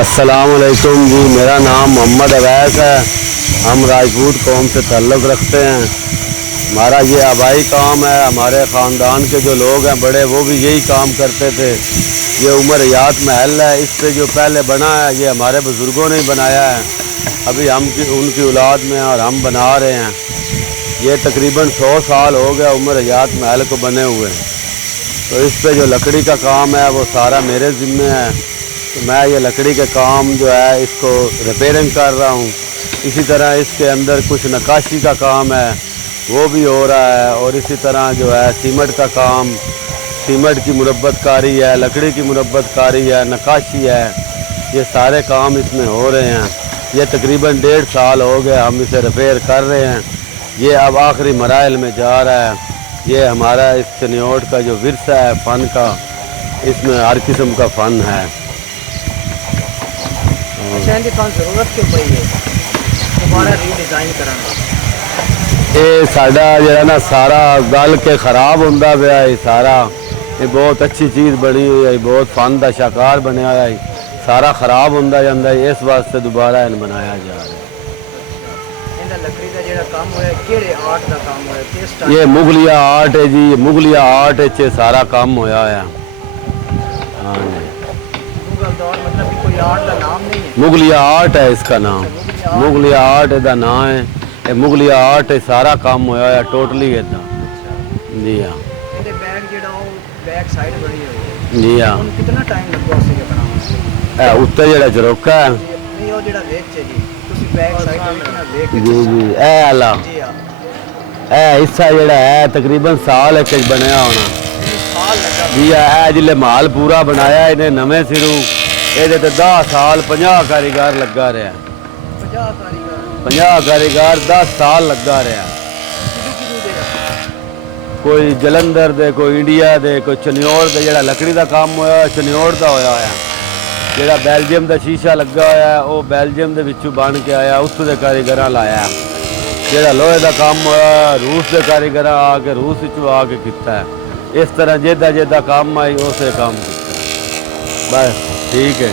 अस्सलाम वालेकुम जी, मेरा नाम मोहम्मद अवैस है। हम राजपूत कौम से ताल्लुक़ रखते हैं। हमारा ये आबाई काम है। हमारे ख़ानदान के जो लोग हैं बड़े, वो भी यही काम करते थे। ये उमर हयात महल है, इस पे जो पहले बना है ये हमारे बुज़ुर्गों ने ही बनाया है। अभी हम उनकी औलाद में और हम बना रहे हैं। ये तकरीबन 100 साल हो गया उमर हयात महल को बने हुए। तो इस पे जो लकड़ी का काम है वो सारा मेरे ज़िम्मे है। तो मैं ये लकड़ी के काम जो है इसको रिपेयरिंग कर रहा हूँ। इसी तरह इसके अंदर कुछ नक्काशी का काम है वो भी हो रहा है। और इसी तरह जो है सीमेंट का काम, सीमेंट की मुरब्बत कारी है, लकड़ी की मुरब्बत कारी है, नक्काशी है, ये सारे काम इसमें हो रहे हैं। ये तकरीबन 1.5 साल हो गए हम इसे रिपेयर कर रहे हैं। ये अब आखिरी मराइल में जा रहा है। ये हमारा इस चनियोट का जो विरसा है फ़न का, इसमें हर किस्म का फ़न है। ज़रूरत क्यों पई है दोबारा रीडिज़ाइन करना? ये साडा जो ना सारा गल के खराब होंदा पिया है सारा। ये बहुत अच्छी चीज़ बनी हुई है, बहुत फन का शाकार बनया है, सारा खराब होंदा जांदा है। इस वास्ते दोबारा इन बनाया जा रहा है। लकड़ी का जो काम होया किहड़े आर्ट का काम होया, किस टाइप? ये मुगलिया आर्ट है जी, मुगलिया आर्ट च सारा काम होया है। हाँ जी, मुगल दौर मतलब कि कोई आर्ट का नाम नहीं है? मुगलिया आर्ट है इसका नाम, मुगलिया आर्ट का नाम है। ये मुगलिया आर्ट है, सारा काम होया है टोटली इदा। जी हाँ, ਇਹਦੇ बैक ਜਿਹੜਾ ਉਹ बैक साइड बनी हुई है। जी हाँ। ਹੁਣ कितना टाइम ਲੱਗਿਆ ਉਸੇ ਦੇ ਬਣਾਉਣ? ਇਹ ਉੱਤੇ ਜਿਹੜਾ ਝਰੋਕਾ ਹੈ ਨਹੀਂ ਉਹ ਜਿਹੜਾ ਵੇਚ ਹੈ ਜੀ, ਤੁਸੀਂ बैक साइड ਕਿਹਨਾਂ ਵੇਖ ਕੇ? जी जी, ਇਹ आला ਜੀ ਹਾਂ, ਇਹ ਹਿੱਸਾ ਜਿਹੜਾ ਹੈ ਤਕਰੀਬਨ ਸਾਲ ਇੱਕ ਬਣਿਆ ਹੋਣਾ। ਸਾਲ ਲੱਗਾ। ਜੀ ਇਹ ਜਿਲੇ ਮਾਲ ਪੂਰਾ ਬਣਾਇਆ ਇਹਨੇ ਨਵੇਂ ਸਿਰੂ, ਇਹਦੇ ਤੇ 10 ਸਾਲ 50 ਕਾਰੀਗਰ ਲੱਗਾ ਰਿਹਾ। 50 ਕਾਰੀਗਰ 50 ਕਾਰੀਗਰ 10 ਸਾਲ ਲੱਗਾ ਰਿਹਾ। ਕਿਹਨੂੰ ਦੇ ਕੋਈ ਜਲੰਧਰ ਦੇ, ਕੋਈ ਇੰਡੀਆ ਦੇ, ਕੋਈ ਚਨਿਓੜ ਦੇ। ਜਿਹੜਾ ਲੱਕੜੀ ਦਾ ਕੰਮ ਹੋਇਆ ਚਨਿਓੜ ਦਾ ਹੋਇਆ ਹੋਇਆ। ਜਿਹੜਾ ਬੈਲਜੀਅਮ ਦਾ ਸ਼ੀਸ਼ਾ ਲੱਗਾ ਹੋਇਆ ਉਹ ਬੈਲਜੀਅਮ ਦੇ ਵਿੱਚੋਂ ਬਣ ਕੇ ਆਇਆ, ਉੱਥੋਂ ਦੇ ਕਾਰੀਗਰਾਂ ਲਾਇਆ। ਜਿਹੜਾ ਲੋਹੇ ਦਾ ਕੰਮ ਹੋਇਆ ਰੂਸ ਦੇ ਕਾਰੀਗਰਾਂ ਆ ਕੇ ਰੂਸ ਵਿੱਚੋਂ ਆ ਕੇ ਕੀਤਾ। ਇਸ ਤਰ੍ਹਾਂ ਜਿਹਦਾ ਜਿਹਦਾ ਕੰਮ ਆਈ ਉਸੇ ਕੰਮ ਕੀਤਾ। ਬਸ ਠੀਕ ਹੈ।